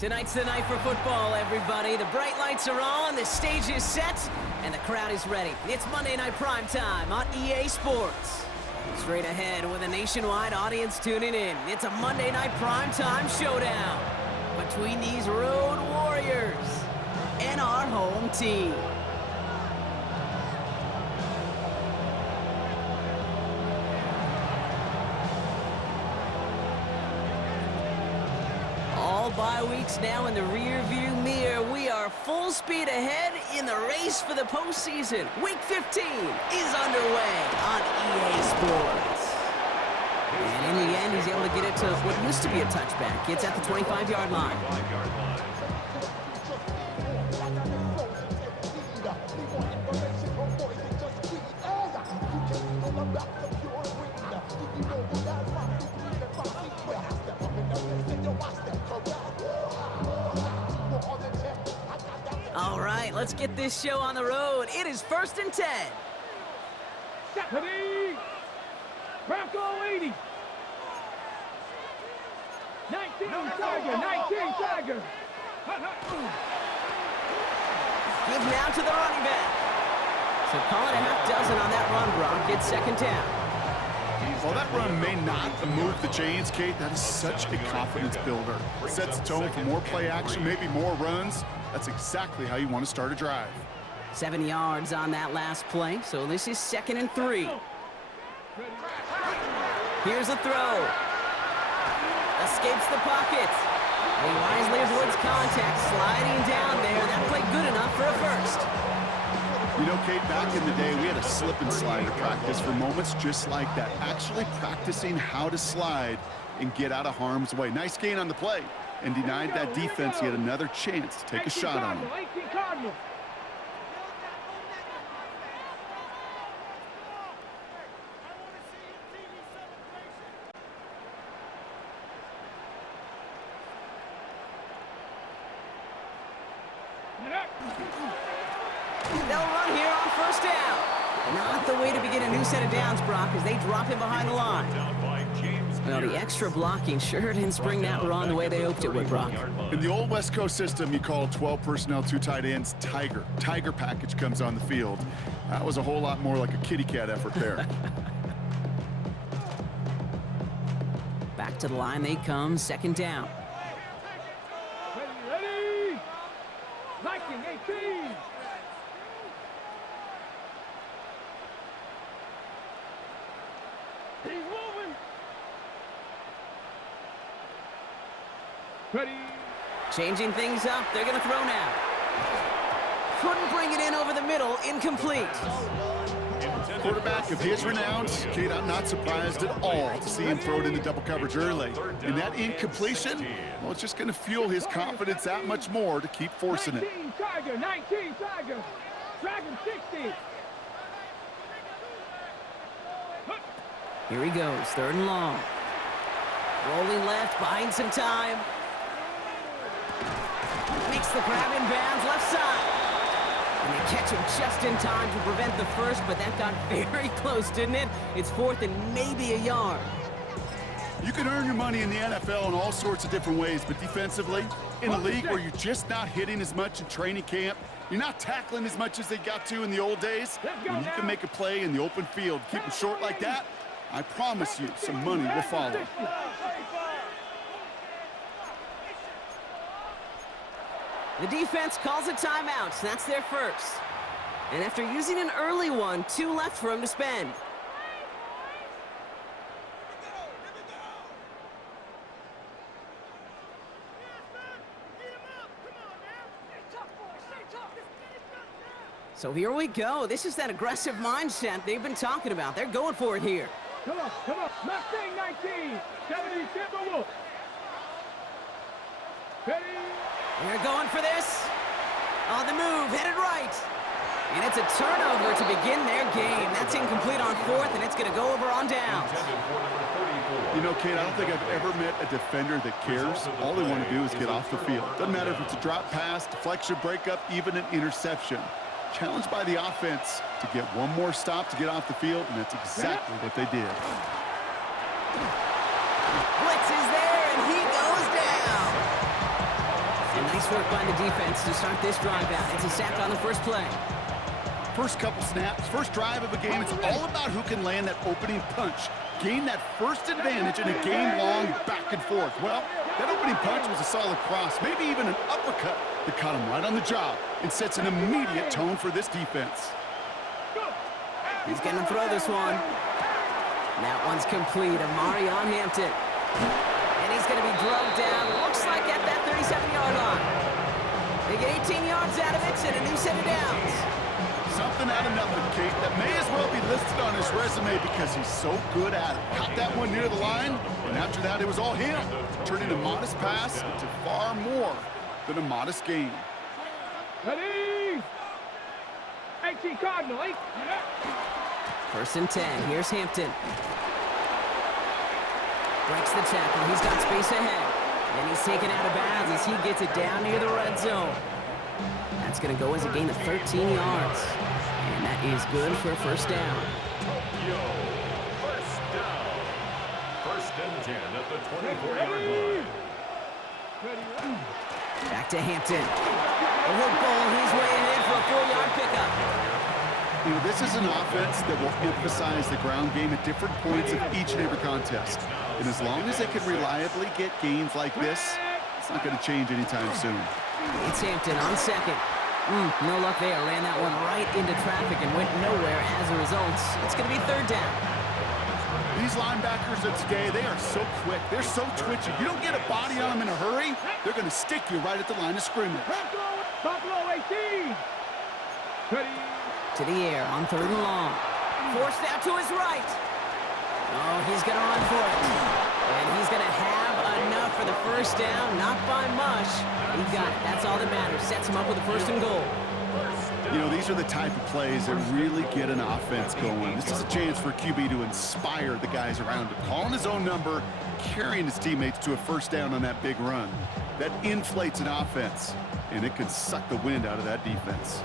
Tonight's the night for football, everybody. The bright lights are on, the stage is set, and the crowd is ready. It's Monday Night Primetime on EA Sports. Straight ahead with a nationwide audience tuning in. It's a Monday Night Primetime showdown between these road warriors and our home team. All bye weeks now in the rear-view mirror. We are full speed ahead in the race for the postseason. Week 15 is underway on EA Sports. And in the end, he's able to get it to what used to be a touchback. It's at the 25-yard line. All right, let's get this show on the road. It is 1st and 10. Ready? Bronco 80. 19 Tiger, 19 Tiger. Give now to the running back. So call it a half dozen on that run, Brock. It's 2nd down. While that run may not move the chains, Kate, that is such a confidence builder. It sets the tone for more play action, maybe more runs. That's exactly how you want to start a drive. 7 yards on that last play, so this is 2nd and 3. Here's a throw. Escapes the pocket. He wisely avoids contact, sliding down there. That played good enough for a first. You know, Kate, back in the day, we had a slip and slide to practice for moments just like that. Actually practicing how to slide and get out of harm's way. Nice gain on the play, and denied that defense yet another chance to take a shot on him. They'll run here on 1st down. Not the way to begin a new set of downs, Brock, as they drop him behind the line. Well, the extra blocking sure didn't spring that run the way they hoped it would, Brock. In the old West Coast system, you call 12 personnel, 2 tight ends, Tiger. Tiger package comes on the field. That was a whole lot more like a kitty cat effort there. Back to the line they come, 2nd down. Ready? Viking 18. He's moving. Ready? Changing things up, they're going to throw now. Couldn't bring it in over the middle, incomplete. Quarterback of his renown, Kate, I'm not surprised at all to see him throw it into double coverage early. And that incompletion, well, it's just going to fuel his confidence that much more to keep forcing it. 19 Tiger, 19 Tiger. Dragon 60. Here he goes, 3rd and long. Rolling left, buying some time. Makes the grab in bounds, left side. And they catch him just in time to prevent the first, but that got very close, didn't it? It's 4th and maybe a yard. You can earn your money in the NFL in all sorts of different ways, but defensively, in a league where you're just not hitting as much in training camp, you're not tackling as much as they got to in the old days, when you can make a play in the open field, keep them short like that, I promise you some money will follow. The defense calls a timeout. That's their first. And after using an early one, 2 left for him to spend. So here we go. This is that aggressive mindset they've been talking about. They're going for it here. Come on. Mustang 19. 70 Timberwolf. Ready? They're going for this. On the move, headed right. And it's a turnover to begin their game. That's incomplete on 4th, and it's going to go over on downs. You know, Kate, I don't think I've ever met a defender that cares. All they want to do is get off the field. Doesn't matter if it's a drop pass, deflection, breakup, even an interception. Challenged by the offense to get one more stop to get off the field, and that's exactly what they did. Blitz is there, and he goes down. Nice work by the defense to start this drive out. It's a sack on the first play. First couple snaps, first drive of a game, it's all about who can land that opening punch. Gain that first advantage in a game-long back and forth. Well, that opening punch was a solid cross, maybe even an uppercut that caught him right on the job and sets an immediate tone for this defense. He's going to throw this one. That one's complete. Amari on Hampton. And he's going to be drugged down. Looks like at that 37-yard line. They get 18 yards out of it and a new set of downs. Something out of nothing, Kate. That may as well be listed on his resume because he's so good at it. Caught that one near the line, and after that, it was all him. Turning a modest pass into far more than a modest gain. Ready? 18 Cardinal, 8. First and 10. Here's Hampton. Breaks the tackle. He's got space ahead. And he's taken out of bounds as he gets it down near the red zone. That's going to go as a gain of 13 yards. And that is good for a first down. First down. First and 10 at the 24-yard line. Back to Hampton. A hook ball. He's way ahead for a 4-yard pickup. You know, this is an offense that will emphasize the ground game at different points of each and every contest. And as long as they can reliably get gains like this, it's not going to change anytime soon. It's Hampton on second. No luck there. Ran that one right into traffic and went nowhere as a result. It's going to be third down. These linebackers of today, they are so quick. They're so twitchy. You don't get a body on them in a hurry, they're going to stick you right at the line of scrimmage. Buffalo 18. Ready? To the air on third and long. Forced out to his right. Oh, he's going to run for it. And he's going to have enough for the first down. Not by much. He got it. That's all that matters. Sets him up with a first and goal. You know, these are the type of plays that really get an offense going. This is a chance for QB to inspire the guys around him. Calling his own number, carrying his teammates to a first down on that big run. That inflates an offense, and it can suck the wind out of that defense.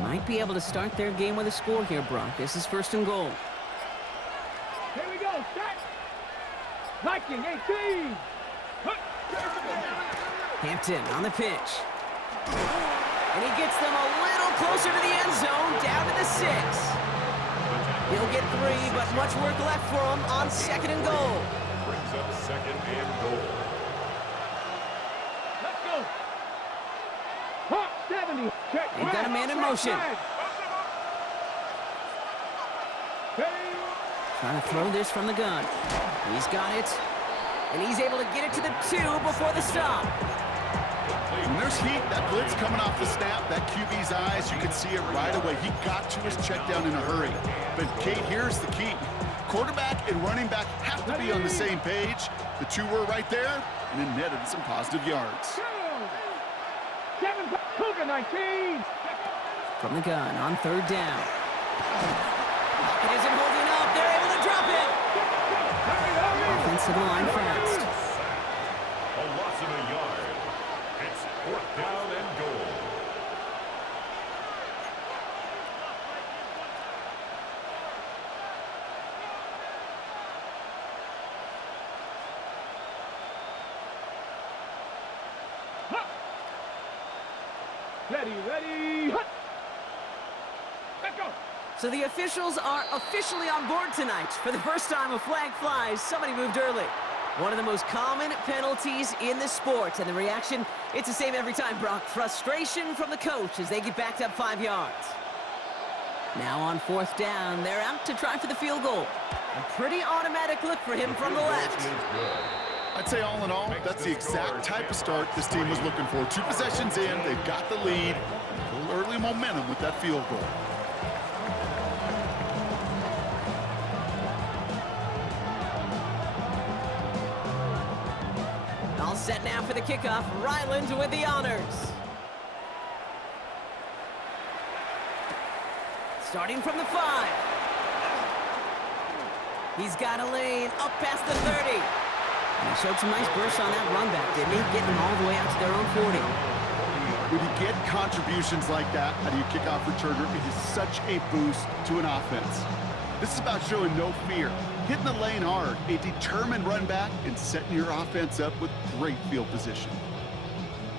Might be able to start their game with a score here, Brock. This is first and goal. Here we go. Set. Viking 18. Hampton on the pitch. And he gets them a little closer to the end zone, down to the 6. He'll get 3, but much work left for him on second and goal. Brings up second and goal. Let's go. Hawk 70. Check. They've got a man in motion. Trying to throw this from the gun. He's got it. And he's able to get it to the 2 before the stop. When there's heat, that blitz coming off the snap, that QB's eyes, you can see it right away. He got to his check down in a hurry. But, Kate, here's the key. Quarterback and running back have to be on the same page. The two were right there, and it netted some positive yards. 7 Cougar 19. From the gun on third down. It isn't holding up. They're able to drop it. Offense to the line fast. A loss of a yard. It's fourth down and goal. Ready. Let's go. So the officials are officially on board tonight. For the first time, a flag flies. Somebody moved early. One of the most common penalties in the sport. And the reaction, it's the same every time, Brock. Frustration from the coach as they get backed up 5 yards. Now on fourth down, they're out to try for the field goal. A pretty automatic look for him from the left. I'd say all in all, that's the exact type of start this team was looking for. 2 possessions in, they've got the lead. A little early momentum with that field goal. All set now for the kickoff. Ryland with the honors. Starting from the 5. He's got a lane up past the 30. And he showed some nice bursts on that run back, didn't he? Getting them all the way out to their own 40. When you get contributions like that out of your kickoff returner, it is such a boost to an offense. This is about showing no fear, hitting the lane hard, a determined run back, and setting your offense up with great field position.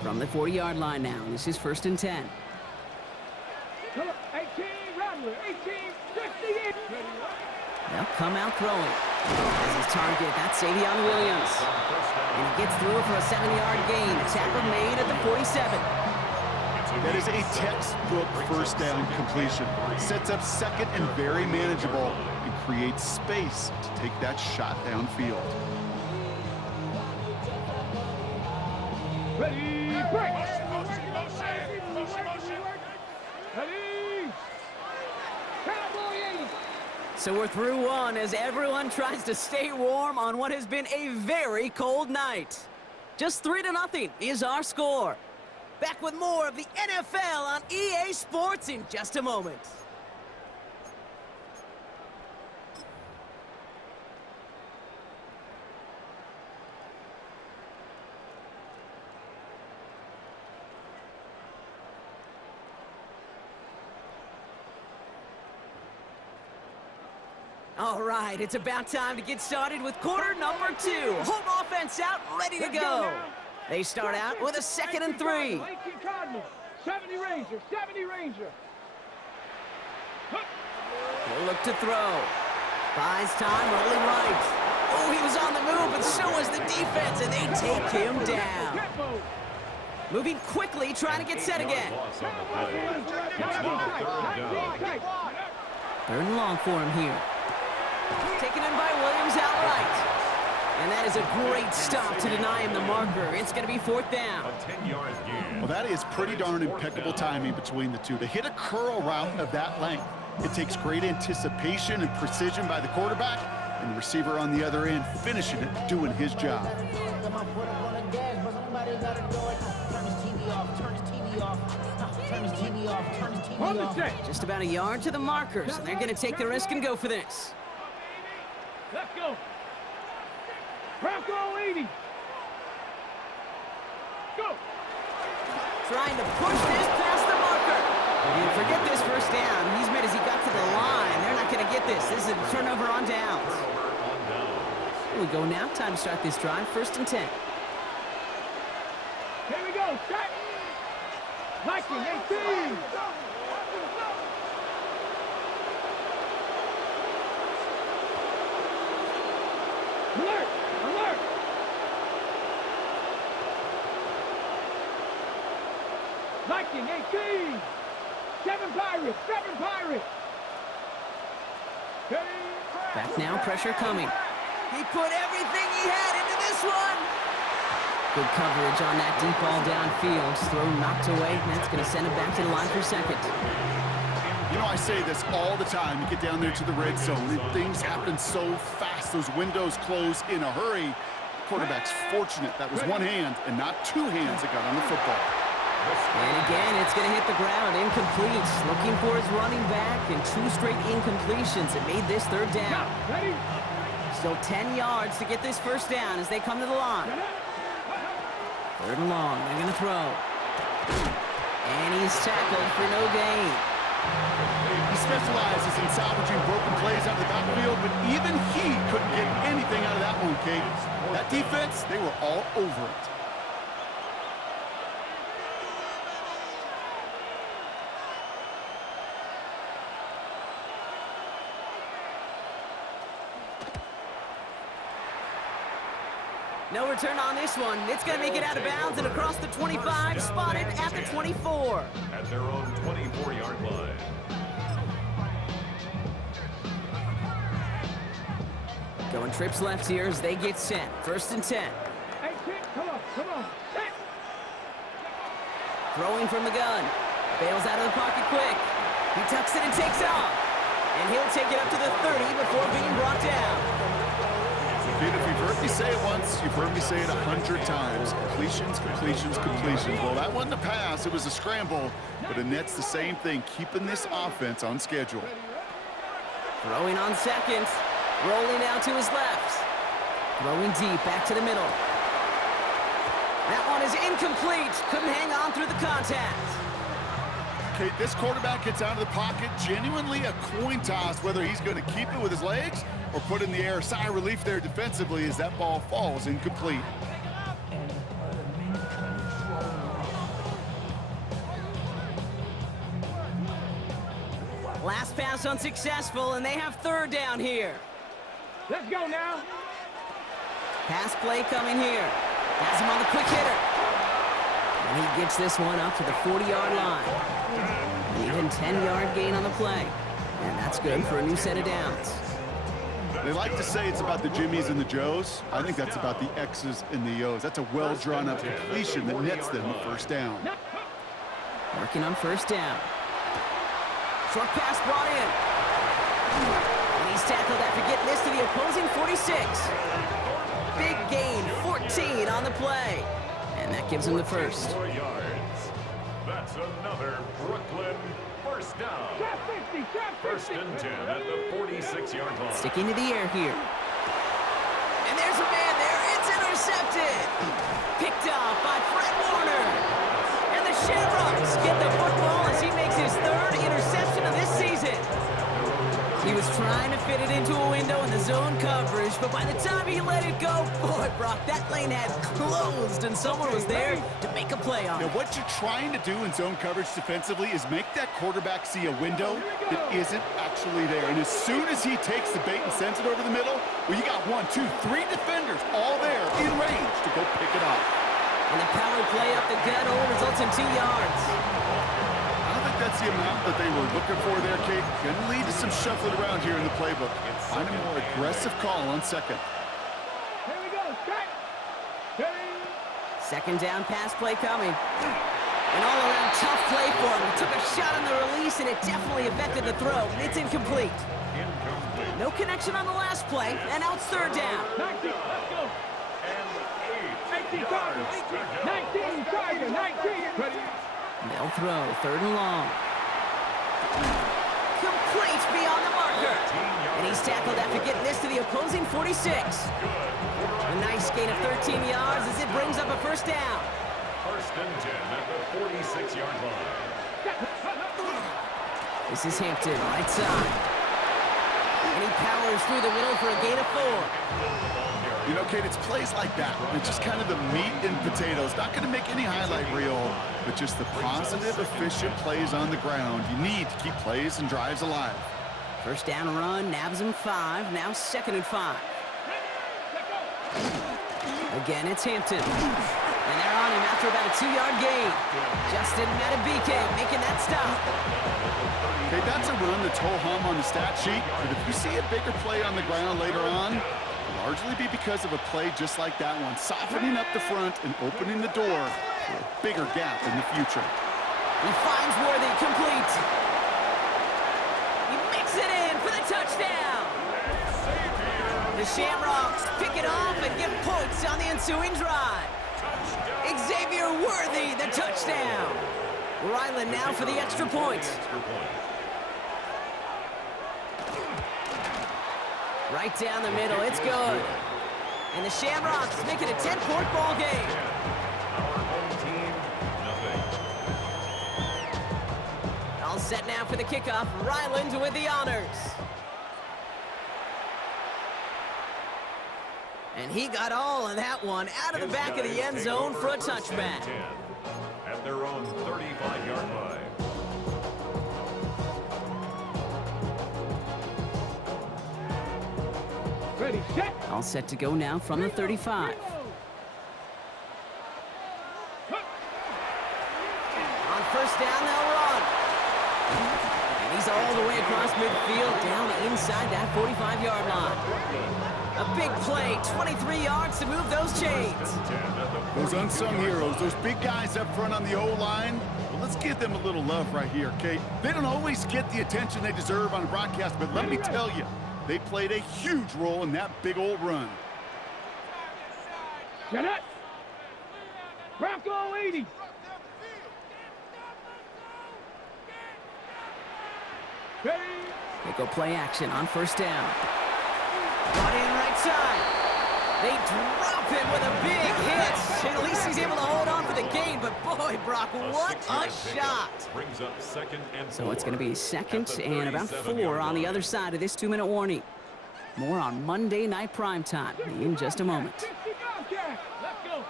From the 40-yard line now, this is 1st and 10. 18, Rattler, 18, 68. They'll come out throwing. As his target, that's Savion Williams. And he gets through for a 7-yard gain. The tackle made at the 47. That is a textbook first down completion. Sets up second and very manageable and creates space to take that shot downfield. Ready, break. Ready. Cowboy 80. So we're through one as everyone tries to stay warm on what has been a very cold night. Just 3-0 is our score. Back with more of the NFL on EA Sports in just a moment. All right, it's about time to get started with quarter number 2. Home offense out, ready to go. They start out with a 2nd and 3. 18 Cardinal, 70 Ranger, 70 Ranger. He'll look to throw. Buys time, rolling right. Oh, he was on the move, but so was the defense, and they take him down. Moving quickly, trying to get set again. Third and long for him here. Taken in by Williams outright. And that is a great stop to deny him the marker. It's going to be 4th down. A 10-yard gain. Well, that is pretty darn impeccable timing between the two. To hit a curl route of that length, it takes great anticipation and precision by the quarterback, and the receiver on the other end finishing it, doing his job. Just about a yard to the markers, and they're going to take the risk and go for this. Let's go. Bronco 80. Go. Trying to push this past the marker. And forget this first down. He's made as he got to the line. They're not going to get this. This is a turnover on downs. Here we go now. Time to start this drive. 1st and 10. Here we go. Set. Viking 18. Alert! Alert! Viking 18! 7 Pirates! 7 Pirates! Back now, pressure coming. He put everything he had into this one. Good coverage on that deep ball downfield. Throw knocked away. That's going to send him back to the line for 2nd. You know, I say this all the time. You get down there to the red zone, and things happen so fast. Those windows close in a hurry. The quarterback's fortunate that was one hand and not 2 hands that got on the football. And again, it's going to hit the ground. Incomplete. Looking for his running back, and 2 straight incompletions. It made this 3rd down. Ready? Still 10 yards to get this 1st down as they come to the line. 3rd and long. They're going to throw. And he's tackled for no gain. He specializes in salvaging broken plays out of the backfield, but even he couldn't get anything out of that one, Kate. That defense, they were all over it. No return on this one. It's going to make it out of bounds and across the 25, spotted at the 24. At their own 24-yard line. Going trips left here as they get set. 1st and 10. 18, come on, come on. Set. Throwing from the gun. Bails out of the pocket quick. He tucks it and takes off. And he'll take it up to the 30 before being brought down. Dude, if you've heard me say it once, you've heard me say it 100 times. Completions, completions, completions. Well, that wasn't a pass. It was a scramble. But Annette's the same thing, keeping this offense on schedule. Throwing on 2nd. Rolling out to his left. Throwing deep, back to the middle. That one is incomplete. Couldn't hang on through the contact. Kate, this quarterback gets out of the pocket, genuinely a coin toss whether he's going to keep it with his legs or put it in the air. Sigh of relief there defensively as that ball falls incomplete. Last pass unsuccessful, and they have third down here. Let's go now. Pass play coming here. Has him on the quick hitter. And he gets this one up to the 40-yard line. An even 10-yard gain on the play. And that's good for a new set of downs. They like to say it's about the Jimmies and the Joes. I think that's about the X's and the O's. That's a well-drawn-up completion that nets them a first down. Working on first down. Short pass brought in. And he's tackled after getting this to the opposing 46. Big gain, 14 on the play. And that gives him the first. 4 yards. That's another Brooklyn first down. Trap 50, trap 50. First and 10 at the 46-yard line. Sticking to the air here. And there's a man there. It's intercepted. Picked off by Fred Warner. And the Shamrocks get the football as he makes his third interception of this season. He was trying to fit it into a window in the zone coverage, but by the time he let it go, boy, Brock, that lane had closed and someone was there to make a play on it. Now, what you're trying to do in zone coverage defensively is make that quarterback see a window that isn't actually there. And as soon as he takes the bait and sends it over the middle, well, you got 1, 2, 3 defenders all there in range to go pick it off. And the power play up the gut only results in 2 yards. I don't think that's the amount that they were looking for there, Kate. Can lead to some shuffling around here in the playbook. Find a more aggressive call on second. Here we go, strike. Second down pass play coming. An all-around tough play for him. He took a shot on the release, and it definitely affected the throw. It's incomplete. No connection on the last play, and now it's third down. 19, let's go. 18 targets. 19 targets. 19. Ready. They'll throw, third and long. Complete beyond the marker. And he's tackled after getting this to the opposing 46. A nice gain of 13 yards as it brings up a first down. First and 10 at the 46-yard line. This is Hampton, right side. And he powers through the middle for a gain of 4. You know, Kate, it's plays like that. It's just kind of the meat and potatoes. Not going to make any highlight reel, but just the positive, efficient plays on the ground. You need to keep plays and drives alive. First down run, nabs him 5, now second and 5. Again, it's Hampton. And they're on him after about a 2-yard gain. Justin Matabike making that stop. Okay, that's a run that's ho-hum on the stat sheet, but if you see a bigger play on the ground later on, it'll largely be because of a play just like that one, softening up the front and opening the door for a bigger gap in the future. He finds Worthy, complete. He makes it in for the touchdown. The Shamrocks pick it off and get points on the ensuing drive. Xavier Worthy, the touchdown. Ryland now for the extra point. Right down the middle, it's good. And the Shamrocks make it a 10-point ball game. Our home team, nothing. All set now for the kickoff. Ryland with the honors. And he got all of that one out of the back of the end zone for a touchback. At their own 35-yard line. Ready, set. All set to go now from the 35. On first down, they'll run. And he's all the way across midfield, down inside that 45-yard line. A big play, 23 yards to move those chains. Those unsung heroes, those big guys up front on the O-line, well, let's give them a little love right here, Kate. They don't always get the attention they deserve on a broadcast, but let me tell you, they played a huge role in that big old run. Shut up. Bronco 80. Ready. They go play action on first down. Brought in right side. They drop open with a big hit. At least he's able to hold on for the gain, but boy, Brock, what a shot. Brings up second and So it's going to be second and about 4 on the other side of this 2-minute warning. More on Monday Night Primetime in just a moment. Let's go.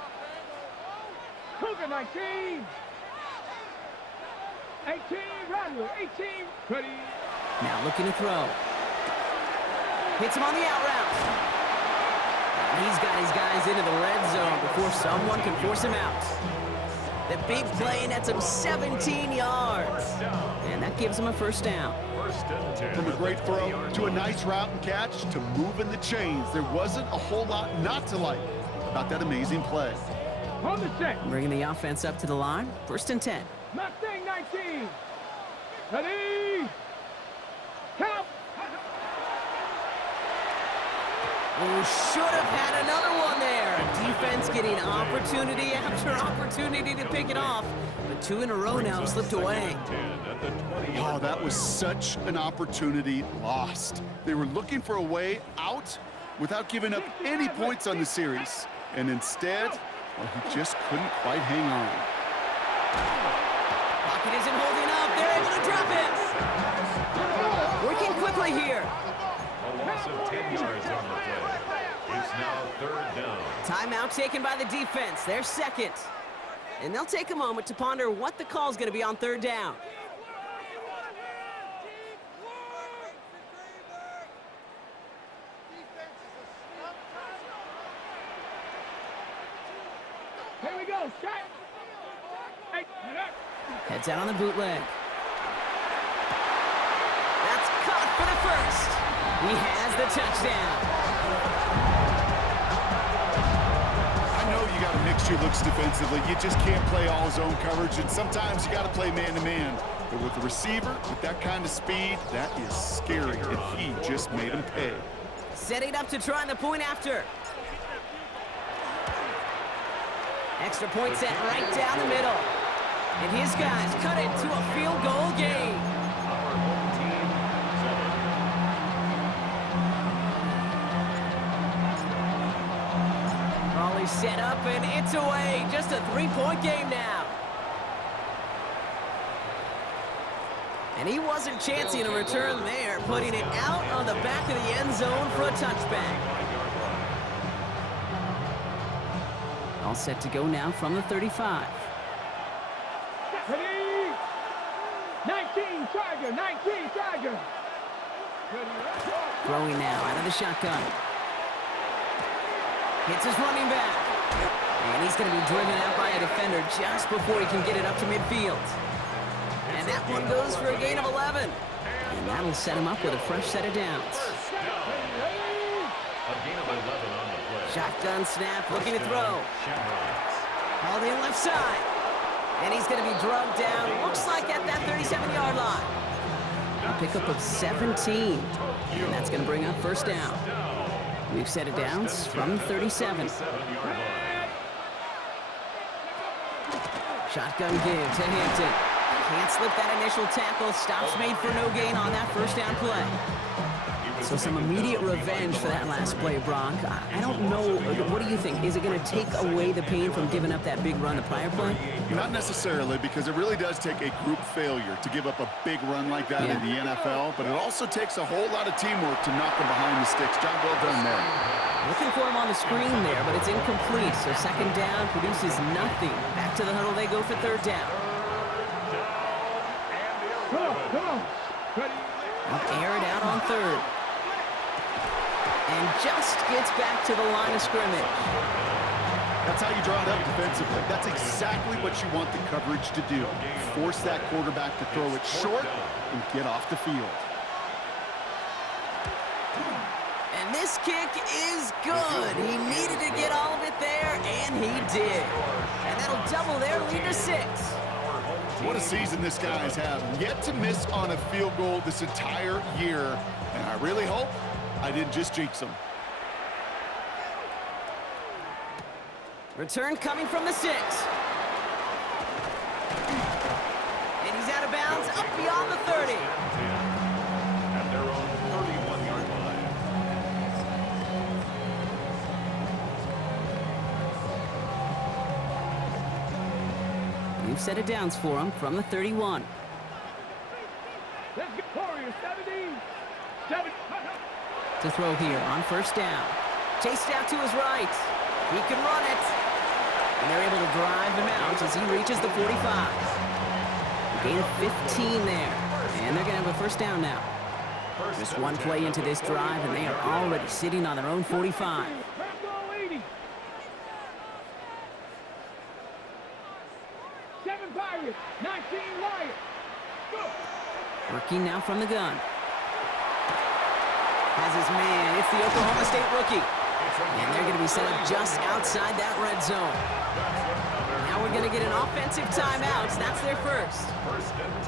Cougar 19. 18, Rattler, 18. Ready. Now looking to throw. Hits him on the out route. And he's got his guys into the red zone before someone can force him out. The big play nets him 17 yards. And that gives him a first down. First and 10. From a great throw to a nice route and catch to moving the chains, there wasn't a whole lot not to like about that amazing play. On the set. Bringing the offense up to the line. First and 10. Mustang 19. Ready. Count. Oh, should have had another one there. Defense getting opportunity after opportunity to pick it off. But 2 in a row now slipped away. Oh, that was such an opportunity lost. They were looking for a way out without giving up any points on the series. And instead, well, he just couldn't quite hang on. Pocket isn't holding up. They're able to drop it. Working quickly here. A loss of 10 yards on the play. It's now third down. Timeout taken by the defense. They're second. And they'll take a moment to ponder what the call's going to be on third down. Here we go. Shot. Hey. Heads out on the bootleg. That's caught for the first. He has the touchdown. I know you got to mix your looks defensively. You just can't play all zone coverage, and sometimes you got to play man-to-man. But with the receiver, with that kind of speed, that is scary, and he just made him pay. Setting up to try the point after. Extra point set right down the middle. And his guys cut it to a field goal game. Our home team, 7. Ball is set up and it's away. Just a 3-point game now. And he wasn't chancing a return there, putting it out on the back of the end zone for a touchback. All set to go now from the 35. Ready. 19, Tiger. 19, Tiger. Ready. Throwing now out of the shotgun. Hits his running back. And he's going to be driven out by a defender just before he can get it up to midfield. And that one goes for a gain of 11. And that'll set him up with a fresh set of downs. A gain of 11 on the play. Shotgun snap, looking to throw. Shamrocks. All the left side. And he's going to be drugged down, looks like at that 37-yard line. A pickup of 17. And that's going to bring up first down. We've set it downs from 37. Shotgun give to Hampton. Can't slip that initial tackle. Stops made for no gain on that first down play. So some immediate revenge for that last play, Brock. I don't know. What do you think? Is it going to take away the pain from giving up that big run the prior play? Not necessarily, because it really does take a group failure to give up a big run like that in the NFL, but it also takes a whole lot of teamwork to knock them behind the sticks. Job well done there. Looking for him on the screen there, but it's incomplete. So second down produces nothing. Back to the huddle they go for third down. Come on. Ready. They'll air it out on third. And just gets back to the line of scrimmage. That's how you draw it up defensively. That's exactly what you want the coverage to do. Force that quarterback to throw it short and get off the field. And this kick is good. He needed to get all of it there, and he did. And that'll double their lead to 6. What a season this guy's having. Yet to miss on a field goal this entire year. And I really hope I didn't just jinx him. Return coming from the 6. And he's out of bounds up beyond the 30. At their own 31-yard line. New set of downs for him from the 31. Let's go. Warriors, 17. To throw here on first down. Chased out to his right. He can run it. And they're able to drive him out as he reaches the 45. A gain of 15 there. And they're going to have a first down now. Just one play into this drive, and they are already sitting on their own 45. 7 Pirates, 19 Lions. Go. Working now from the gun. Has his man. It's the Oklahoma State rookie. And they're going to be set up just outside that red zone. Now we're going to get an offensive timeout. That's their first.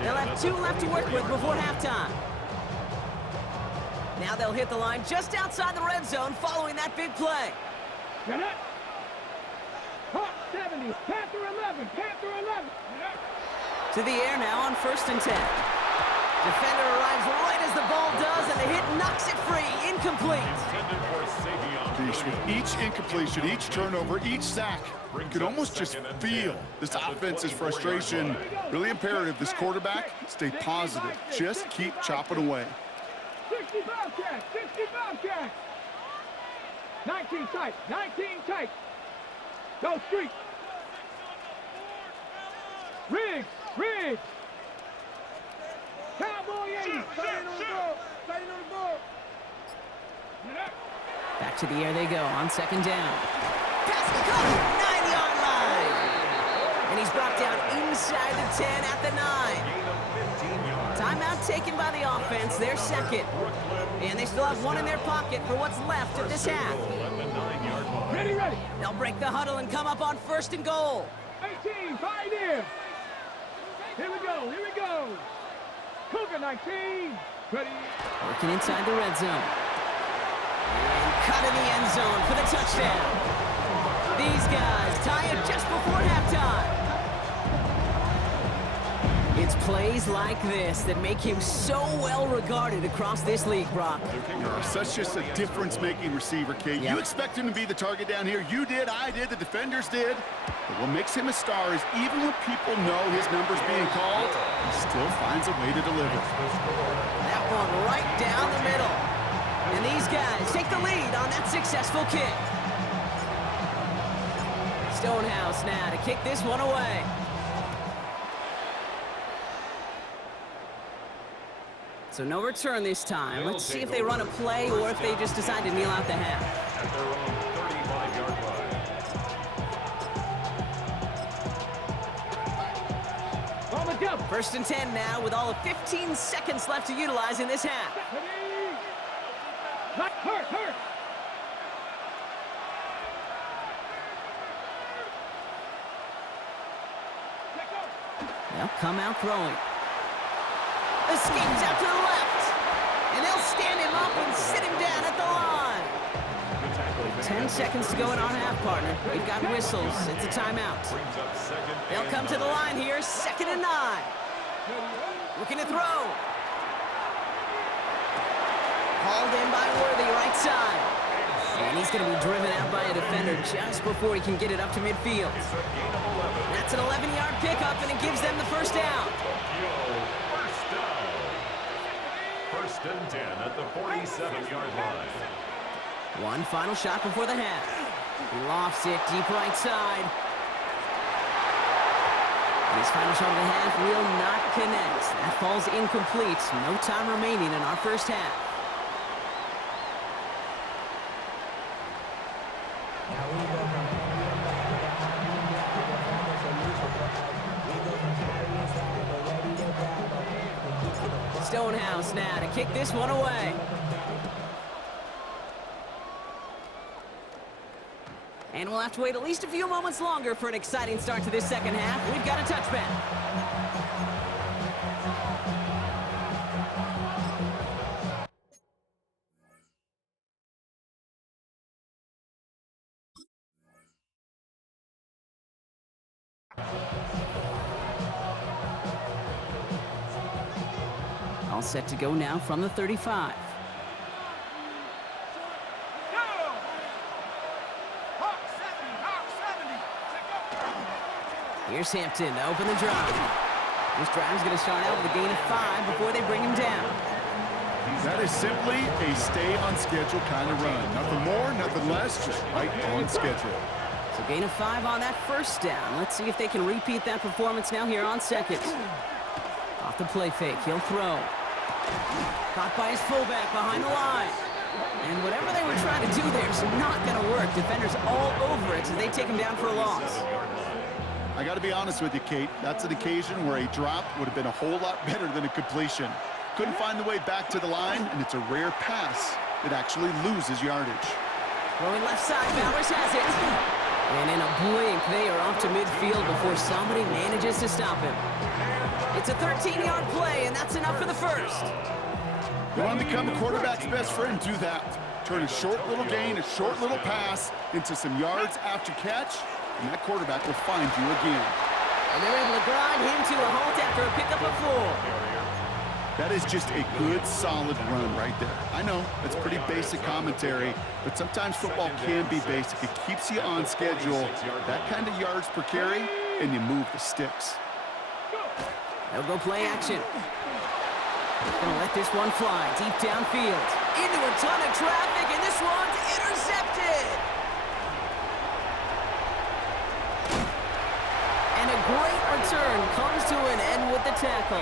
They'll have 2 left to work with before halftime. Now they'll hit the line just outside the red zone following that big play. Hawk 70, Panther 11, Panther 11. To the air now on first and 10. Defender arrives right as the ball does, and the hit knocks it free. Incomplete. With each incompletion, each turnover, each sack, you can almost just feel this offense's frustration. Really imperative this quarterback stay positive. Just keep chopping away. 60 Bobcats, 60 Bobcats. 19 tight, 19 tight. Go street. Riggs, Riggs. Cowboy 80. Staying on the ball, staying on the ball. Back to the air they go on second down. Pass caught, 9-yard line. And he's brought down inside the 10 at the 9. Timeout taken by the offense, their second. And they still have one in their pocket for what's left of this half. Ready, ready. They'll break the huddle and come up on first and goal. 18, Pioneer. Here we go, here we go. Cougar 19. Ready. Working inside the red zone. And cut in the end zone for the touchdown. These guys tie it just before halftime. It's plays like this that make him so well regarded across this league, Brock. Such just a difference-making receiver, Kate. Yep. You expect him to be the target down here. You did, I did, the defenders did. But what makes him a star is even when people know his number's being called, he still finds a way to deliver. That one right down the middle. And these guys take the lead on that successful kick. Stonehouse now to kick this one away. So no return this time. Let's see if they run a play or if they just decide to kneel out the half. At their own 35-yard line. On the jump. First and 10 now with all of 15 seconds left to utilize in this half. Hurt, hurt. They'll come out throwing. Escapes out to the left. And they'll stand him up and sit him down at the line. 10 seconds to go in our half, partner. We've got whistles. It's a timeout. They'll come to the line here, 2nd and 9. Looking to throw. Hauled in by Worthy, right side. And he's going to be driven out by a defender just before he can get it up to midfield. That's an 11-yard pickup, and it gives them the first down. First and 10 at the 47-yard line. One final shot before the half. He lofts it deep right side. His final shot of the half will not connect. That falls incomplete. No time remaining in our first half. Stonehouse now to kick this one away. And we'll have to wait at least a few moments longer for an exciting start to this second half. We've got a touchback. All set to go now from the 35. Here's Hampton to open the drive. This drive's going to start out with a gain of 5 before they bring him down. That is simply a stay on schedule kind of run. Nothing more, nothing less, just right on schedule. So gain of 5 on that first down. Let's see if they can repeat that performance now here on second. Off the play fake, he'll throw. Caught by his fullback behind the line. And whatever they were trying to do there is not going to work. Defenders all over it as they take him down for a loss. I got to be honest with you, Kate. That's an occasion where a drop would have been a whole lot better than a completion. Couldn't find the way back to the line, and it's a rare pass that actually loses yardage. Throwing left side, Bowers has it. And in a blink, they are off to midfield before somebody manages to stop him. It's a 13-yard play, and that's enough for the first. You want to become a quarterback's best friend, do that. Turn a short little gain, a short little pass into some yards after catch, and that quarterback will find you again. And they're able to grind him to a halt after a pickup of 4. That is just a good, solid run right there. I know, it's pretty basic commentary, but sometimes football can be basic. It keeps you on schedule, that kind of yards per carry, and you move the sticks. They'll go play action. Gonna let this one fly deep downfield. Into a ton of traffic, and this one's intercepted! And a great return comes to an end with the tackle.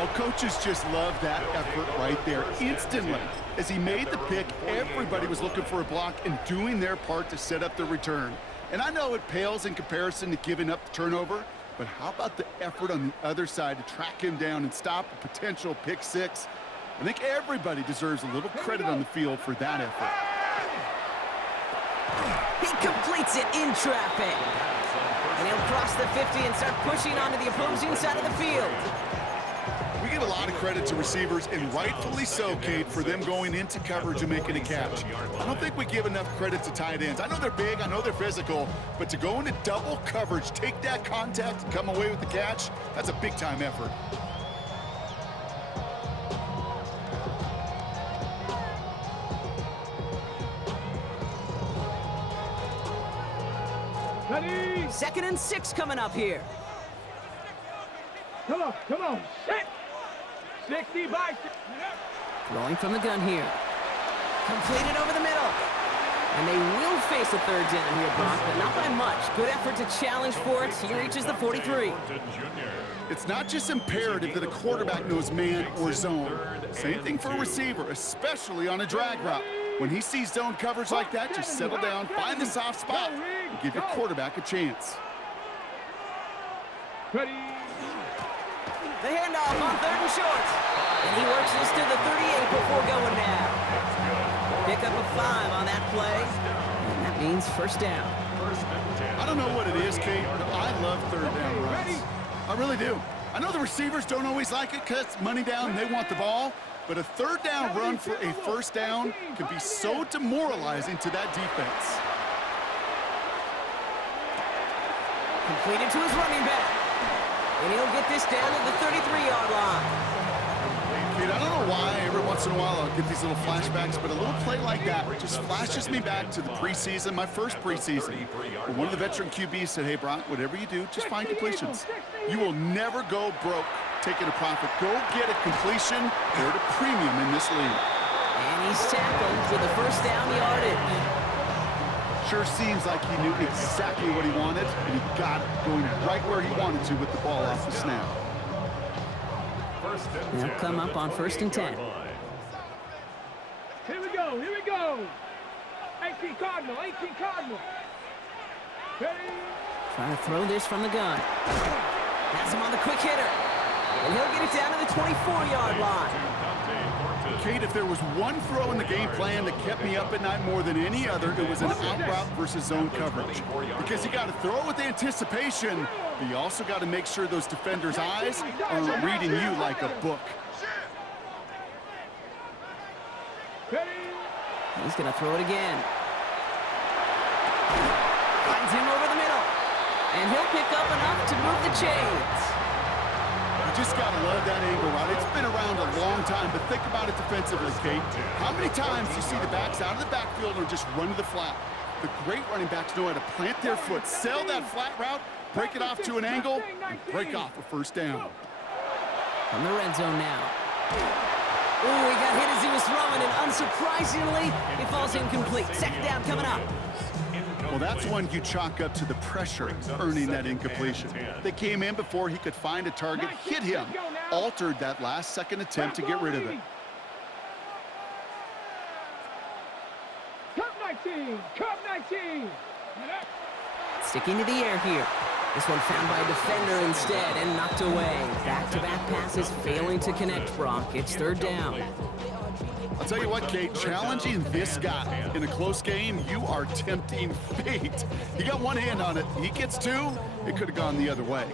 Oh, coaches just love that effort right there instantly. As he made the pick, everybody was looking for a block and doing their part to set up the return. And I know it pales in comparison to giving up the turnover, but how about the effort on the other side to track him down and stop a potential pick six? I think everybody deserves a little credit on the field for that effort. He completes it in traffic. And he'll cross the 50 and start pushing onto the opposing side of the field. We give a lot of credit to receivers, and rightfully so, Kate, for them going into coverage and making a catch. I don't think we give enough credit to tight ends. I know they're big, I know they're physical, but to go into double coverage, take that contact, and come away with the catch, that's a big-time effort. Ready? 2nd and 6 coming up here. Come on, set. 60 by 60. Throwing from the gun here. Completed over the middle. And they will face a 3rd down here, Brock, but not by much. Good effort to challenge for it. He reaches the 43. It's not just imperative that a quarterback knows man or zone. Same thing for a receiver, especially on a drag route. When he sees zone coverage like that, just settle down, find the soft spot, and give your quarterback a chance. Ready? The handoff on 3rd and short. And he works this to the 38 before going down. Pick up a 5 on that play. And that means 1st down. I don't know what it is, Kate, but I love 3rd down runs. I really do. I know the receivers don't always like it because it's money down and they want the ball, but a 3rd down run for a 1st down can be so demoralizing to that defense. Completed to his running back. And he'll get this down at the 33-yard line. Kate, I don't know why every once in a while I'll get these little flashbacks, but a little play like that just flashes me back to the preseason, my first preseason. Where one of the veteran QBs said, hey, Brock, whatever you do, just find completions. You will never go broke taking a profit. Go get a completion. They're at a premium in this league. And he's tackled with the 1st down yardage. Sure seems like he knew exactly what he wanted, and he got it going right where he wanted to with the ball off the snap. They'll come up on 1st and 10. Here we go. 18 Cardinal. Ready? Trying to throw this from the gun. Has him on the quick hitter. And he'll get it down to the 24-yard line. Kate, if there was one throw in the game plan that kept me up at night more than any other, it was an out route versus zone coverage. Because you got to throw with anticipation, but you also got to make sure those defenders' eyes aren't reading you like a book. He's going to throw it again. Finds him over the middle. And he'll pick up enough to move the chains. You just got to love that angle route. It's been around a long time, but think about it defensively, Kate. How many times do you see the backs out of the backfield or just run to the flat? The great running backs know how to plant their foot, sell that flat route, break it off to an angle, and break off a first down. From the red zone now. Ooh, he got hit as he was throwing, and unsurprisingly, it falls incomplete. Second down coming up. Well, that's one you chalk up to the pressure earning that incompletion. They came in before he could find a target, hit him, altered that last-second attempt to get rid of it. Cup 19! Cup 19! Sticking to the air here. This one found by a defender instead and knocked away. Back-to-back passes failing to connect, Brock. It's third down. I'll tell you what, Kate, challenging this guy in a close game, you are tempting fate. He got one hand on it. He gets two, it could have gone the other way.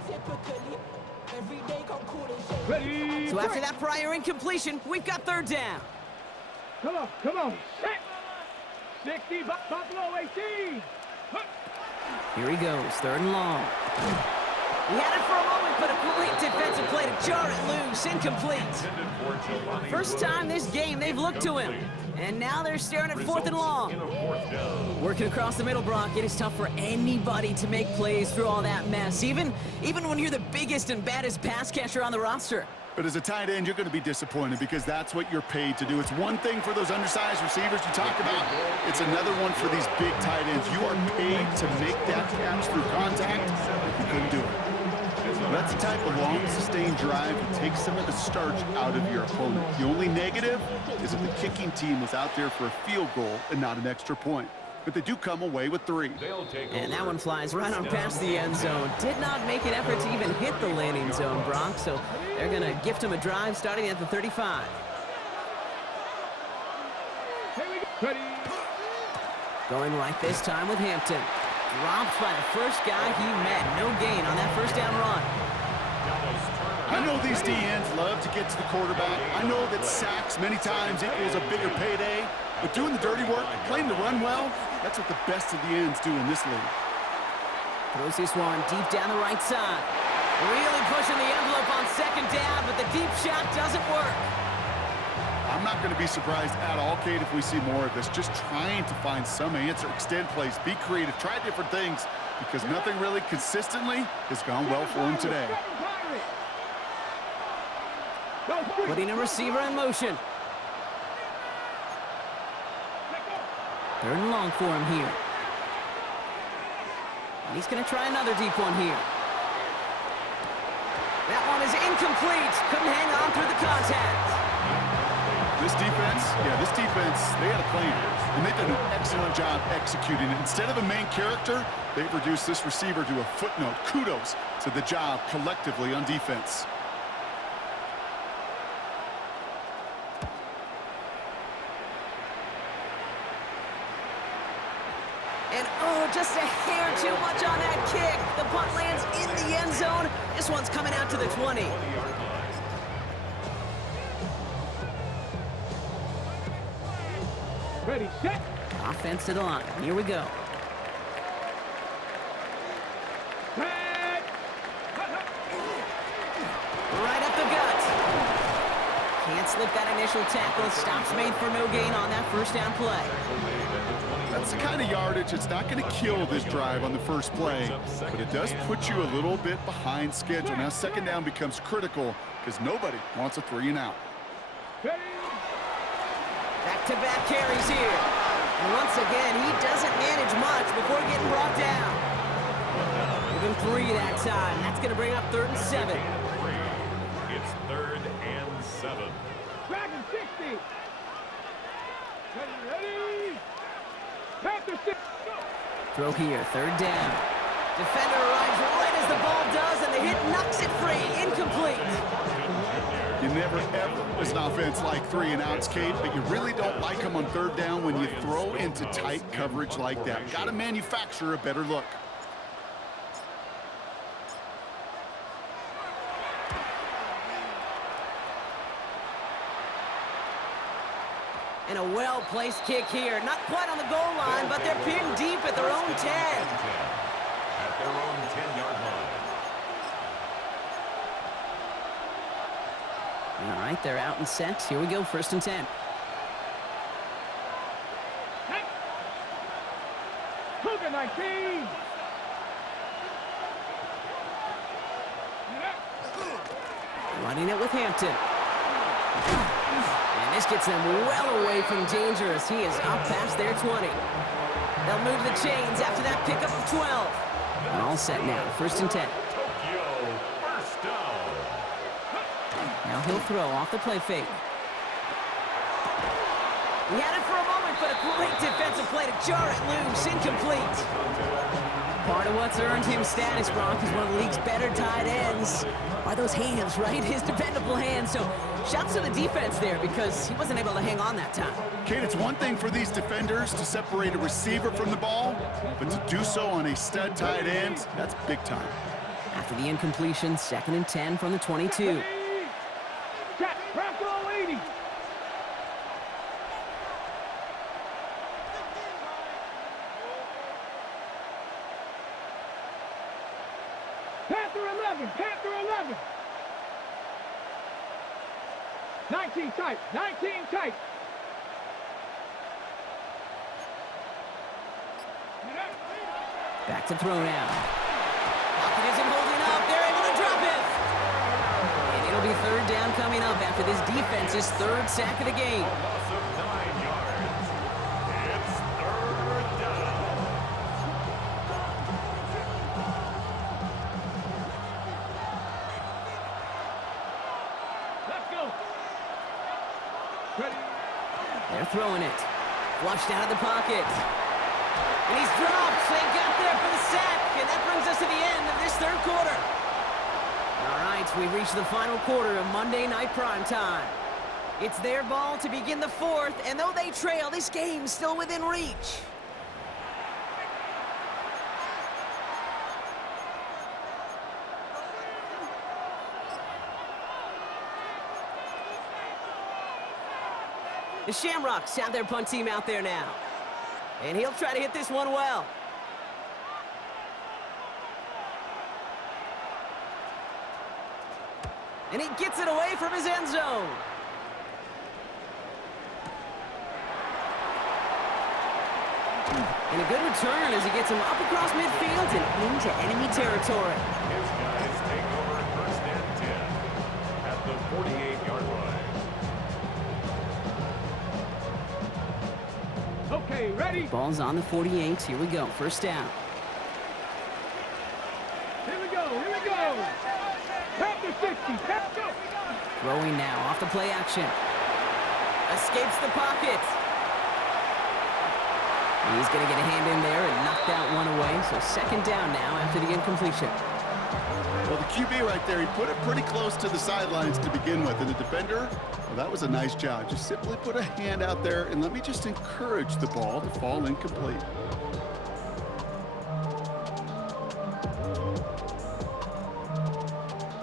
Ready, So after that prior incompletion, we've got third down. come on, set! 60, Buffalo 18! Here he goes, third and long. He had it for a moment, but a great defensive play to jar it loose, incomplete. First time this game they've looked to him, and now they're staring at fourth and long. Working across the middle, Brock, it is tough for anybody to make plays through all that mess, even when you're the biggest and baddest pass catcher on the roster. But as a tight end, you're going to be disappointed because that's what you're paid to do. It's one thing for those undersized receivers you talk about. It's another one for these big tight ends. You are paid to make that catch through contact. You couldn't do it. That's the type of long, sustained drive that takes some of the starch out of your opponent. The only negative is that the kicking team was out there for a field goal and not an extra point. But they do come away with 3. And that one flies right on past the end zone. Did not make an effort to even hit the landing zone, Brock, so they're going to gift him a drive starting at the 35. Ready, Going right this time with Hampton. Dropped by the first guy he met. No gain on that first down run. I know these DNs love to get to the quarterback. I know that sacks many times equals a bigger payday, but doing the dirty work, playing the run well, that's what the best of the ends do in this league. Throws this one deep down the right side. Really pushing the envelope on second down, but the deep shot doesn't work. I'm not going to be surprised at all, Kate, if we see more of this. Just trying to find some answer, extend plays, be creative, try different things, because nothing really consistently has gone well for him today. Putting a receiver in motion. Third and long for him here. And he's going to try another deep one here. That one is incomplete. Couldn't hang on through the contact. This defense, they had a plan, and they've done an excellent job executing it. Instead of a main character, they've reduced this receiver to a footnote. Kudos to the job collectively on defense. And oh, just a hair too much on that kick. The punt lands in the end zone. This one's coming out to the 20. ready, set! Offense to the line. Here we go. Right up the gut. Can't slip that initial tackle. Stops made for no gain on that first down play. That's the kind of yardage that's not going to kill this drive on the first play, but it does put you a little bit behind schedule. Now second down becomes critical because nobody wants a 3 and out. Back-to-back carries here. And once again, he doesn't manage much before getting brought down. Give him 3 that time. That's going to bring up 3rd and 7. It's 3rd and 7. Dragon 60. Ready. Panther 6. Throw here, 3rd down. Defender arrives right as the ball does, and the hit knocks it free. Incomplete. You never, ever, as an offense, like 3 and outs, Kate, but you really don't like them on 3rd down when you throw into tight coverage like that. Got to manufacture a better look. And a well-placed kick here. Not quite on the goal line, but they're pinned deep at their own 10. At their own 10-yard line. All right, they're out and set. Here we go, 1st and 10. Cougar 19. Running it with Hampton. And this gets them well away from danger as he is up past their 20. They'll move the chains after that pickup of 12. And all set now, 1st and 10. Tokyo, first down. Now he'll throw off the play fake. He had it for a moment, but a great defensive play to jar it loose. Incomplete. Part of what's earned him status, Brock, is one of the league's better tight ends. Are those hands, right? His dependable hands. So shouts to the defense there because he wasn't able to hang on that time. Kate, it's one thing for these defenders to separate a receiver from the ball, but to do so on a stud tight end, that's big time. After the incompletion, 2nd and 10 from the 22. Panther 11. 19 tight. 19 tight. Back to throw now. Pocket isn't holding up. They're able to drop it. And it'll be 3rd down coming up after this defense's 3rd sack of the game. Loss of 9 yards. It's 3rd down. Let's go. Ready. They're throwing it. Flushed out of the pocket. And he's dropped. They got there for the sack. And that brings us to the end of this 3rd quarter. All right, we've reached the final quarter of Monday Night Primetime. It's their ball to begin the 4th, and though they trail, this game's still within reach. The Shamrocks have their punt team out there now. And he'll try to hit this one well. And he gets it away from his end zone. And a good return as he gets him up across midfield and into enemy territory. His guys take over 1st and 10 at the 48-yard line. Okay, ready. Ball's on the 48. Here we go. 1st down. Here we go. Here we go. Panther 50. Panther. Throwing now off the play action. Escapes the pocket. He's going to get a hand in there and knock that one away. So 2nd down now after the incompletion. Well, the QB right there, he put it pretty close to the sidelines to begin with. And the defender, well, that was a nice job. Just simply put a hand out there and let me just encourage the ball to fall incomplete.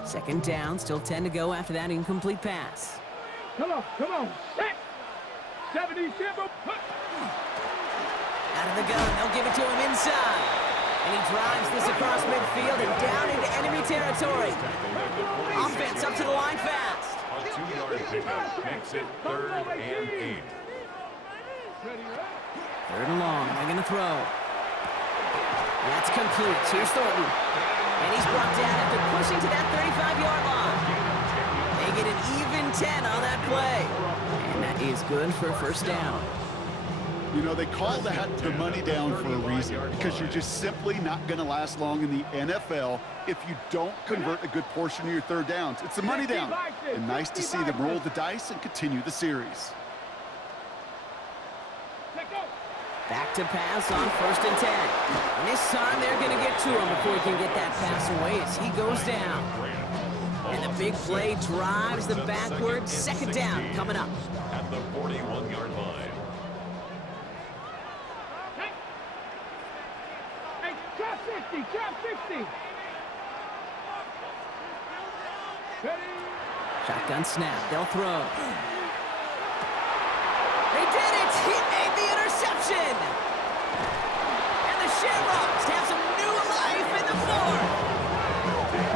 Second down, still 10 to go after that incomplete pass. Come on. Set. 70 Shamrock. Out of the gun, they'll give it to him inside. And he drives this across midfield and down into enemy territory. Offense up to the line fast. A 2-yard pickup makes it 3rd and 8. 3rd and long, they're going to throw. That's complete. Here's Thornton. And he's brought down after pushing to that 35-yard line. They get an even 10 on that play. And that is good for a 1st down. You know, they call that the money down for a reason, because you're just simply not going to last long in the NFL if you don't convert a good portion of your 3rd downs. It's the money down. And nice to see them roll the dice and continue the series. Back to pass on 1st and 10. And this time they're going to get to him before he can get that pass away as he goes down. And the big play drives them backwards. 2nd down coming up. At the 41-yard line. Trap 60. Ready. Shotgun snap. They'll throw. They did it! He made the interception! And the Shamrocks have some new life in the 4th.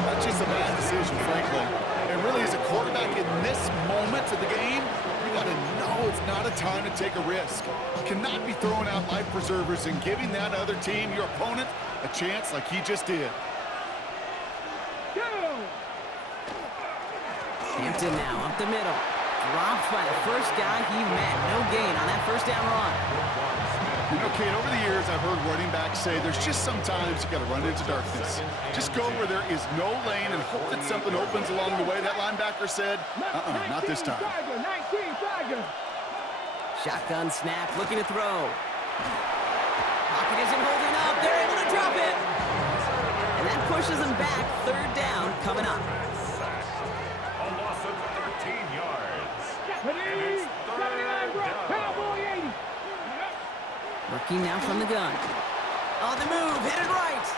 That's just a bad decision, frankly. And really, as a quarterback in this moment of the game, you got to know it's not a time to take a risk. You cannot be throwing out life preservers and giving that other team, your opponent, a chance like he just did. Go! Hampton now up the middle. Dropped by the first guy he met. No gain on that first down run. You know, Kate, over the years, I've heard running backs say there's just sometimes you got to run into darkness. Just go where there is no lane and hope that something opens along the way. That linebacker said, not this time. Shotgun snap, looking to throw. Pocket isn't holding up. They're able to drop it. And that pushes them back. Third down coming up. A loss of 13 yards. And it's 79, bro. Cowboy 80. Working now from the gun. On the move, hit it right.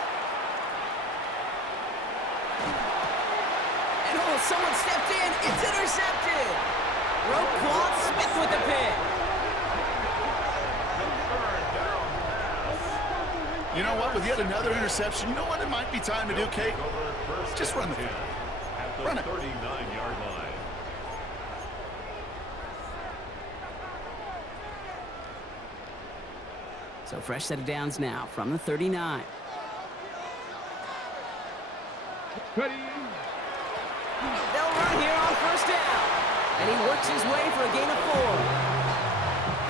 And oh, someone stepped in. It's intercepted. Roquan Smith with the pick. You know what? With yet another interception, you know what it might be time to do, Kate? Just run the ball. Run it. 39-yard line. So fresh set of downs now from the 39. Ready. They'll run here on first down. And he works his way for a gain of 4.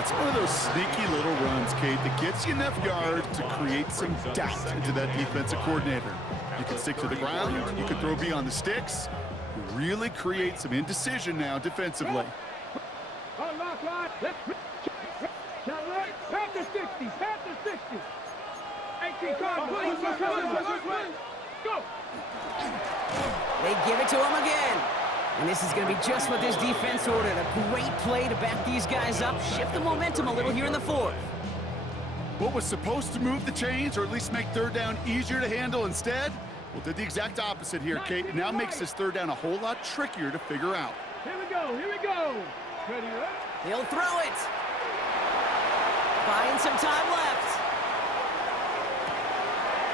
It's one of those sneaky little runs, Kate, that gets you enough yards to create some doubt into that defensive coordinator. You can stick to the ground, you can throw beyond the sticks, you really create some indecision now defensively. Unlock line. Pat the 60. Pat the 60. 18 cards. Go. They give it to him again. And this is going to be just what this defense ordered. A great play to back these guys up, shift the momentum a little here in the fourth. What was supposed to move the chains, or at least make third down easier to handle instead? Well, did the exact opposite here, Kate. It now makes this third down a whole lot trickier to figure out. Here we go. Here we go. Ready, right? He'll throw it. Buying some time left.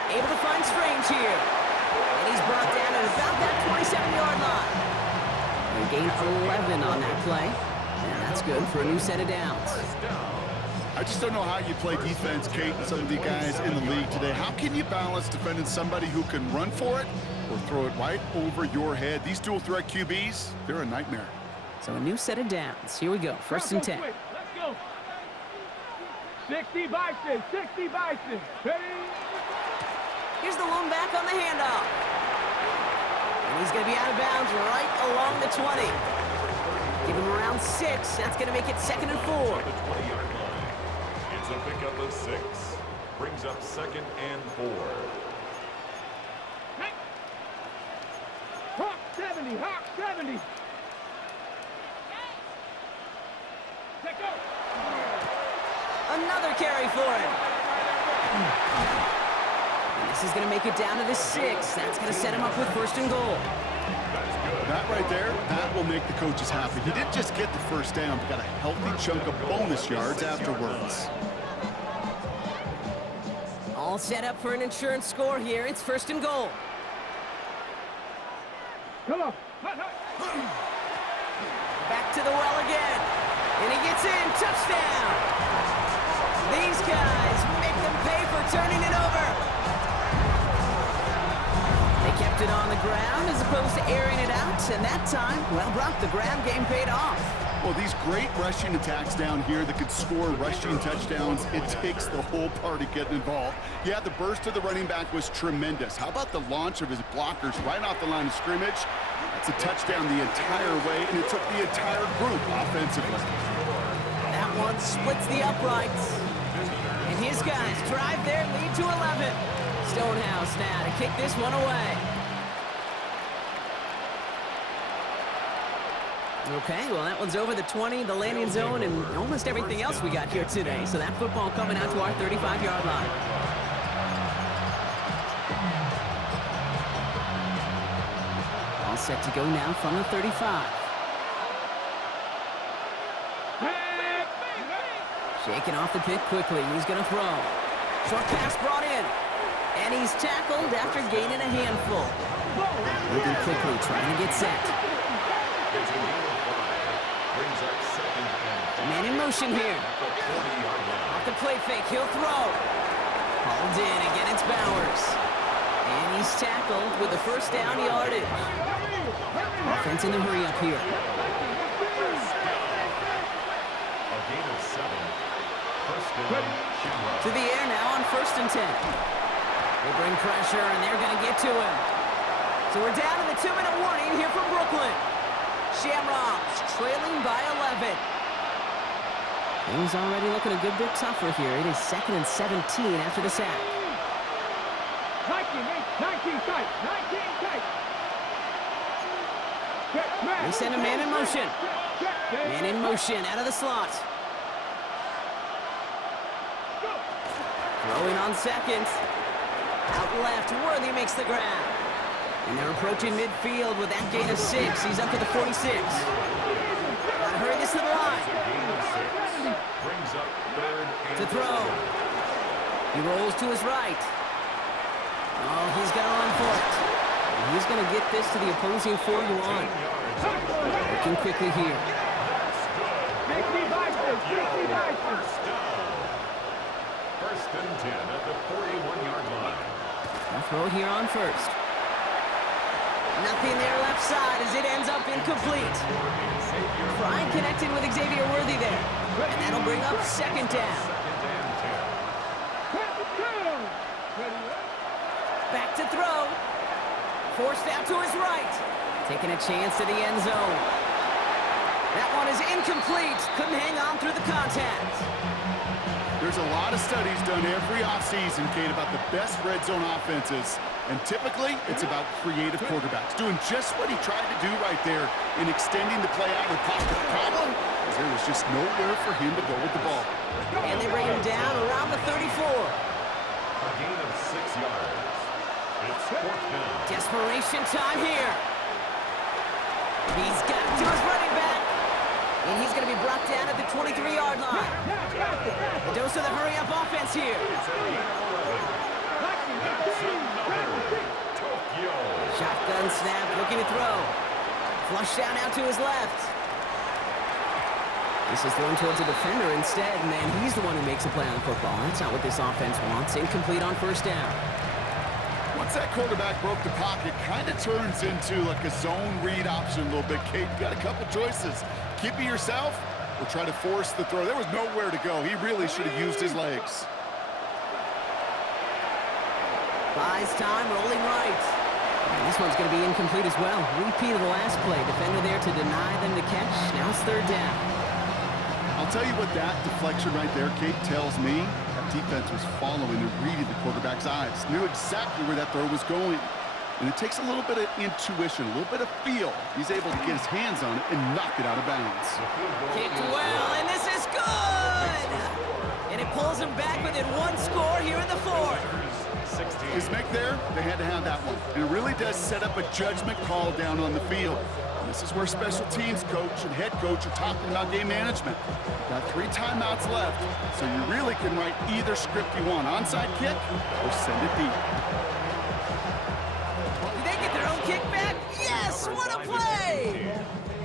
Able to find Strange here. And he's brought down at about that 27-yard line. They gained 11 on that play. And that's good for a new set of downs. I just don't know how you play defense, Kate, and some of the guys in the league today. How can you balance defending somebody who can run for it or throw it right over your head? These dual threat QBs, they're a nightmare. So a new set of downs. Here we go. First and 10. Let's go. 60 Bison. 60 Bison. Ready? Here's the lone back on the handoff. And he's going to be out of bounds right along the 20. Give him around 6. That's going to make it 2nd and 4. The 20-yard line. It's a pickup of 6. Brings up 2nd and 4. Hawk 70. Hawk 70. Take go. Another carry for him. And this is going to make it down to the 6. That's going to set him up with 1st and goal. That right there, that will make the coaches happy. He didn't just get the first down, but got a healthy chunk of bonus yards afterwards. All set up for an insurance score here. It's 1st and goal. Come on. Back to the well again. And he gets in. Touchdown. These guys make them pay for turning it over. They kept it on the ground as opposed to airing it out. And that time, well, Brock, the ground game paid off. Well, these great rushing attacks down here that could score rushing touchdowns, it takes the whole party getting involved. Yeah, the burst of the running back was tremendous. How about the launch of his blockers right off the line of scrimmage? That's a touchdown the entire way, and it took the entire group offensively. That one splits the uprights. And his guys drive their lead to 11. Stonehouse now to kick this one away. Okay, well, that one's over the 20, the landing zone, and almost everything else we got here today. So that football coming out to our 35-yard line. All set to go now from the 35. Shaking off the pick quickly. He's going to throw. Short pass brought in. And he's tackled after gaining a handful. Moving quickly, trying to get set. Man in motion here. Off the play fake, he'll throw. Hauled in, again it's Bowers. And he's tackled with the 1st down yardage. Offense in the hurry up here. A gain of 7. First down, Shamrocks. To the air now on 1st and 10. They bring pressure, and they're going to get to him. So we're down to the 2-minute warning here from Brooklyn. Shamrocks trailing by 11. Things already looking a good bit tougher here. It is 2nd and 17 after the sack. 19 tight. They send a man in motion. Man in motion out of the slot. Throwing on 2nd. Out left, Worthy makes the grab. And they're approaching midfield with that gain of 6. He's up to the 46. Gotta hurry this to the line. Brings up 3rd and To throw. He rolls to his right. Oh, he's gonna run for it. And he's gonna get this to the opposing 41. Working quickly here. First and 10 at the 41-yard line. A throw here on 1st. Nothing there left side as it ends up incomplete. Fry connected with Xavier Worthy there. And that'll bring up 2nd down. Back to throw. Forced out to his right. Taking a chance to the end zone. That one is incomplete. Couldn't hang on through the contact. There's a lot of studies done every offseason, Kate, about the best red zone offenses. And typically, it's about creative quarterbacks, doing just what he tried to do right there in extending the play out of the pocket. The problem is there was just nowhere for him to go with the ball. And they bring him down around the 34. A gain of 6 yards. It's 4th down. Desperation time here. He's got it to his running back. And he's going to be brought down at the 23-yard line. A dose of the hurry-up offense here. It's a gain of 11. That's another Tokyo. Shotgun snap, looking to throw. Flush down out to his left. This is thrown towards a defender instead, and then he's the one who makes a play on football. That's not what this offense wants. Incomplete on 1st down. Once that quarterback broke the pocket, kind of turns into like a zone read option a little bit, Kate. You got a couple choices. Keep it yourself or try to force the throw. There was nowhere to go. He really should have used his legs. Buys time, rolling right. And this one's going to be incomplete as well. Repeat of the last play. Defender there to deny them the catch. Now it's 3rd down. I'll tell you what that deflection right there, Kate, tells me. That defense was following and reading the quarterback's eyes. Knew exactly where that throw was going. And it takes a little bit of intuition, a little bit of feel. He's able to get his hands on it and knock it out of bounds. Kicked well, and this is good! And it pulls him back within 1 score here in the 4th. His make there, they had to have that one. And it really does set up a judgment call down on the field. And this is where special teams coach and head coach are talking about game management. Got 3 timeouts left, so you really can write either script you want. Onside kick or send it deep. Did they get their own kickback? Yes! What a play!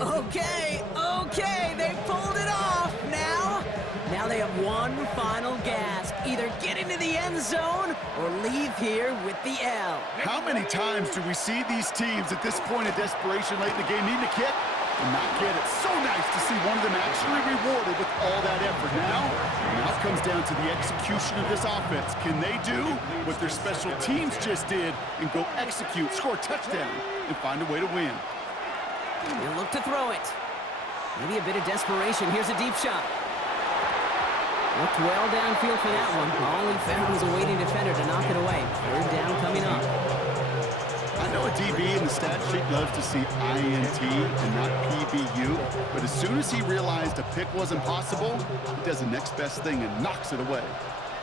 Okay, they pulled it off now. Now they have one final gasp. Either get into the end zone or leave here with the L. How many times do we see these teams at this point of desperation late in the game needing a kick and not get it? So nice to see one of them actually rewarded with all that effort. Now it comes down to the execution of this offense. Can they do what their special teams just did and go execute, score a touchdown, and find a way to win? They'll look to throw it. Maybe a bit of desperation. Here's a deep shot. Looked well downfield for that one. All he found was a waiting defender to knock it away. 3rd down coming up. I know a DB in the stat sheet loves to see INT and not PBU, but as soon as he realized a pick wasn't possible, he does the next best thing and knocks it away.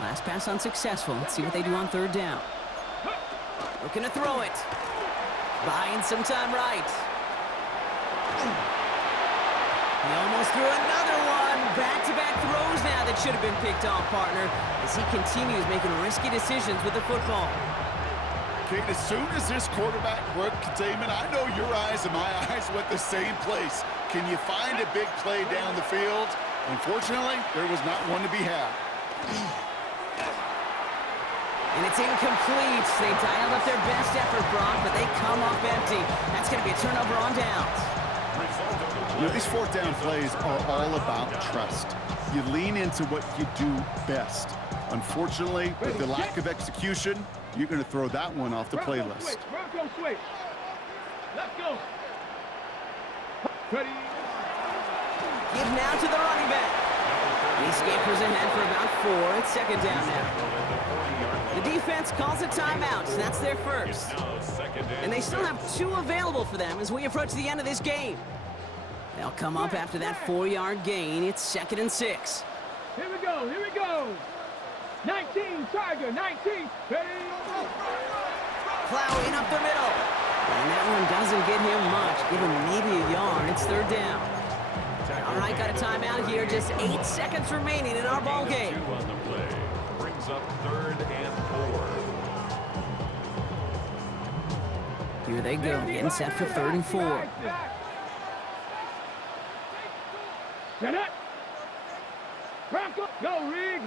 Last pass unsuccessful. Let's see what they do on 3rd down. Looking to throw it. Buying some time right. He almost threw another one. Back-to-back throws now that should have been picked off, partner, as he continues making risky decisions with the football. Kate, as soon as this quarterback broke containment, I know your eyes and my eyes went the same place. Can you find a big play down the field? Unfortunately, there was not one to be had. And it's incomplete. They dialed up their best effort, Brock, but they come up empty. That's going to be a turnover on downs. You know, these fourth down plays are all about trust. You lean into what you do best. Unfortunately, with the lack of execution, you're going to throw that one off the playlist. Bronco switch. Let's go. Ready. Give now to the running back. The escapers ahead for about 4. It's second down now. The defense calls a timeout, so that's their first. And they still have 2 available for them as we approach the end of this game. They'll come up after that 4-yard gain. It's second and 6. Here we go. Here we go. 19, Tiger, 19. Ready. Plowing up the middle. And that one doesn't get him much. Give him maybe a yard. It's third down. All right, got a timeout here. Just 8 seconds remaining in our ball game. On the play. Brings up third and 4. Here they go, getting set for third and 4. Set it. Bronco, go, Rig.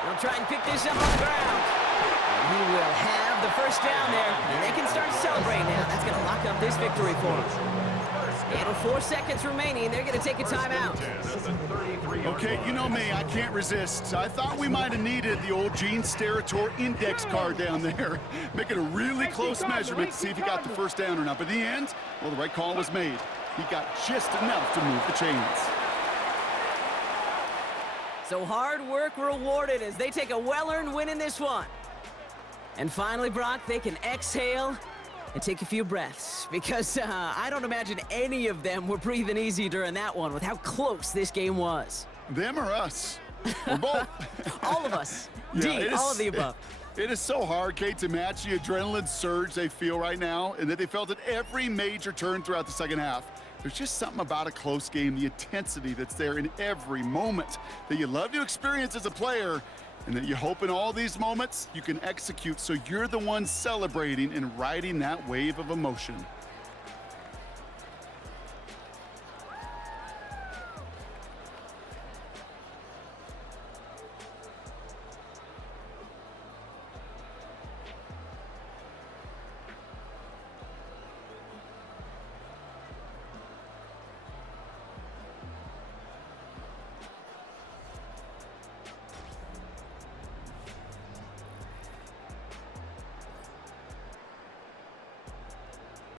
They'll try and pick this up on the ground. And he will have the first down there. And they can start celebrating now. That's going to lock up this victory for them. And 4 seconds remaining, they're going to take a timeout. Okay, you know me, I can't resist. I thought we might have needed the old Gene Steratore index card down there. Making a really close measurement to see if he got the first down or not. But in the end, well, the right call was made. He got just enough to move the chains. So hard work rewarded as they take a well-earned win in this one. And finally, Brock, they can exhale and take a few breaths, because I don't imagine any of them were breathing easy during that one with how close this game was. Them or us? Or both? All of us. Yeah, All of the above. It is so hard, Kate, to match the adrenaline surge they feel right now, and that they felt at every major turn throughout the second half. There's just something about a close game, the intensity that's there in every moment that you love to experience as a player, and that you hope in all these moments you can execute so you're the one celebrating and riding that wave of emotion.